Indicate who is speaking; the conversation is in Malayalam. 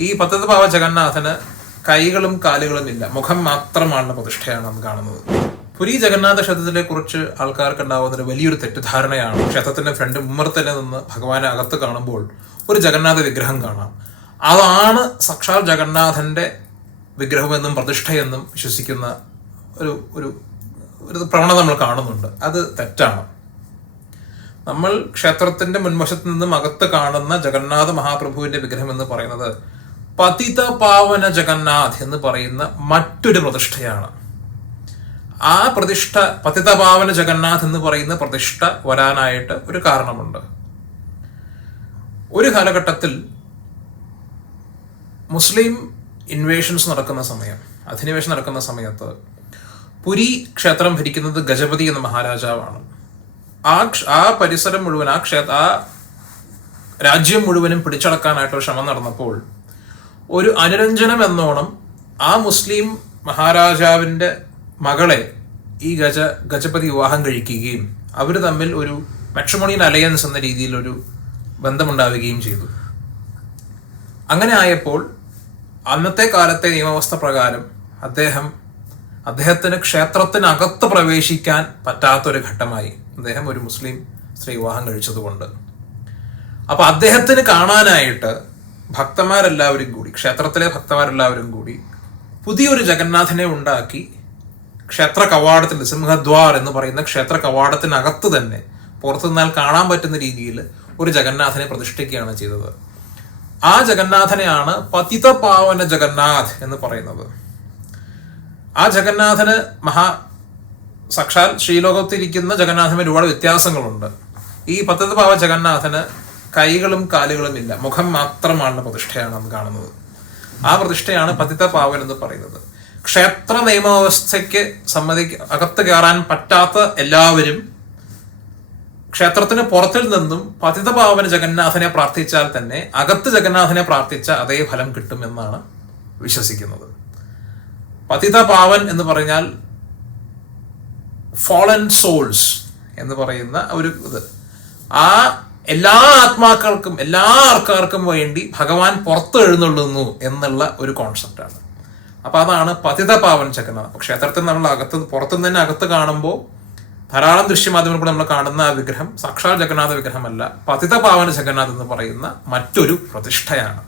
Speaker 1: ഈ പത്തത് പാവ ജഗന്നാഥന് കൈകളും കാലുകളും ഇല്ല. മുഖം മാത്രമാണ് പ്രതിഷ്ഠയാണ് നാം കാണുന്നത്. പുരി ജഗന്നാഥ ക്ഷേത്രത്തിനെ കുറിച്ച് ആൾക്കാർക്ക് ഉണ്ടാവുന്ന ഒരു വലിയൊരു തെറ്റിദ്ധാരണയാണ് ക്ഷേത്രത്തിന്റെ ഫ്രണ്ട് ഉമ്മർത്തന്നെ നിന്ന് ഭഗവാനെ അകത്ത് കാണുമ്പോൾ ഒരു ജഗന്നാഥ വിഗ്രഹം കാണാം. അതാണ് സാക്ഷാൽ ജഗന്നാഥന്റെ വിഗ്രഹമെന്നും പ്രതിഷ്ഠയെന്നും വിശ്വസിക്കുന്ന ഒരു ഒരു ഒരു പ്രവണത നമ്മൾ കാണുന്നുണ്ട്. അത് തെറ്റാണ്. നമ്മൾ ക്ഷേത്രത്തിന്റെ മുൻവശത്ത് നിന്നും അകത്ത് കാണുന്ന ജഗന്നാഥ മഹാപ്രഭുവിന്റെ വിഗ്രഹം എന്ന് പറയുന്നത് പതിത പാവന ജഗന്നാഥ് എന്ന് പറയുന്ന മറ്റൊരു പ്രതിഷ്ഠയാണ്. ആ പ്രതിഷ്ഠ പതിത പാവന ജഗന്നാഥ് എന്ന് പറയുന്ന പ്രതിഷ്ഠ വരാനായിട്ട് ഒരു കാരണമുണ്ട്. ഒരു കാലഘട്ടത്തിൽ മുസ്ലിം ഇൻവേഷൻസ് നടക്കുന്ന സമയം അധിനിവേശം നടക്കുന്ന സമയത്ത് പുരി ക്ഷേത്രം ഭരിക്കുന്നത് ഗജപതി എന്ന മഹാരാജാവാണ്. ആ ആ പരിസരം മുഴുവൻ ആ ക്ഷേത്ര ആ രാജ്യം മുഴുവനും പിടിച്ചടക്കാനായിട്ട് ശ്രമം നടന്നപ്പോൾ ഒരു അനുരഞ്ജനം എന്നോണം ആ മുസ്ലിം മഹാരാജാവിന്റെ മകളെ ഈ ഗജ ഗജപതി വിവാഹം കഴിക്കുകയും അവർ തമ്മിൽ ഒരു മെട്രമോണിയൻ അലയൻസ് എന്ന രീതിയിലൊരു ബന്ധമുണ്ടാവുകയും ചെയ്തു. അങ്ങനെ ആയപ്പോൾ അന്നത്തെ കാലത്തെ നിയമവസ്ഥ പ്രകാരം അദ്ദേഹം അദ്ദേഹത്തിന് ക്ഷേത്രത്തിനകത്ത് പ്രവേശിക്കാൻ പറ്റാത്തൊരു ഘട്ടമായി അദ്ദേഹം ഒരു മുസ്ലിം സ്ത്രീ വിവാഹം കഴിച്ചതുകൊണ്ട്. അപ്പൊ അദ്ദേഹത്തിന് കാണാനായിട്ട് ഭക്തന്മാരെല്ലാവരും കൂടി ക്ഷേത്രത്തിലെ ഭക്തന്മാരെല്ലാവരും കൂടി പുതിയൊരു ജഗന്നാഥനെ ഉണ്ടാക്കി ക്ഷേത്ര കവാടത്തിൽ സിംഹദ്വാർ എന്ന് പറയുന്ന ക്ഷേത്ര കവാടത്തിനകത്ത് തന്നെ പുറത്തുനിന്നാൽ കാണാൻ പറ്റുന്ന രീതിയിൽ ഒരു ജഗന്നാഥനെ പ്രതിഷ്ഠിക്കുകയാണ് ചെയ്തത്. ആ ജഗന്നാഥനെയാണ് പതിത പാവന ജഗന്നാഥ് എന്ന് പറയുന്നത്. ആ ജഗന്നാഥന് മഹാ സാക്ഷാൽ ശ്രീലോകത്തിരിക്കുന്ന ജഗന്നാഥന് ഒരുപാട് വ്യത്യാസങ്ങളുണ്ട്. ഈ പത്തത് പാവ ജഗന്നാഥന് കൈകളും കാലുകളും ഇല്ല. മുഖം മാത്രമാണ് പ്രതിഷ്ഠയാണ് നാം കാണുന്നത്. ആ പ്രതിഷ്ഠയാണ് പതിത പാവൻ എന്ന് പറയുന്നത്. ക്ഷേത്ര നിയമവ്യവസ്ഥയ്ക്ക് സമ്മതി അകത്ത് കയറാൻ പറ്റാത്ത എല്ലാവരും ക്ഷേത്രത്തിന് പുറത്തിൽ നിന്നും പതിതപാവന ജഗന്നാഥനെ പ്രാർത്ഥിച്ചാൽ തന്നെ അകത്ത് ജഗന്നാഥനെ പ്രാർത്ഥിച്ച അതേ ഫലം കിട്ടുമെന്നാണ് വിശ്വസിക്കുന്നത്. പതിത പാവൻ എന്ന് പറഞ്ഞാൽ ഫോളൻ സോൾസ് എന്ന് പറയുന്ന ഒരു ഇത്. ആ എല്ലാ ആത്മാക്കൾക്കും എല്ലാ ആൾക്കാർക്കും വേണ്ടി ഭഗവാൻ പുറത്ത് എഴുന്നള്ളുന്നു എന്നുള്ള ഒരു കോൺസെപ്റ്റാണ് അപ്പൊ അതാണ് പതിത പാവൻ അപ്പൊ ക്ഷേത്രത്തിൽ നമ്മൾ അകത്ത് പുറത്തുനിന്ന് തന്നെ അകത്ത് കാണുമ്പോൾ ധാരാളം ദൃശ്യമാധ്യമം കൂടെ നമ്മൾ കാണുന്ന ആ വിഗ്രഹം സാക്ഷാൽ ജഗന്നാഥ വിഗ്രഹമല്ല പതിത പാവന ജഗന്നാഥ് എന്ന് പറയുന്ന മറ്റൊരു പ്രതിഷ്ഠയാണ്.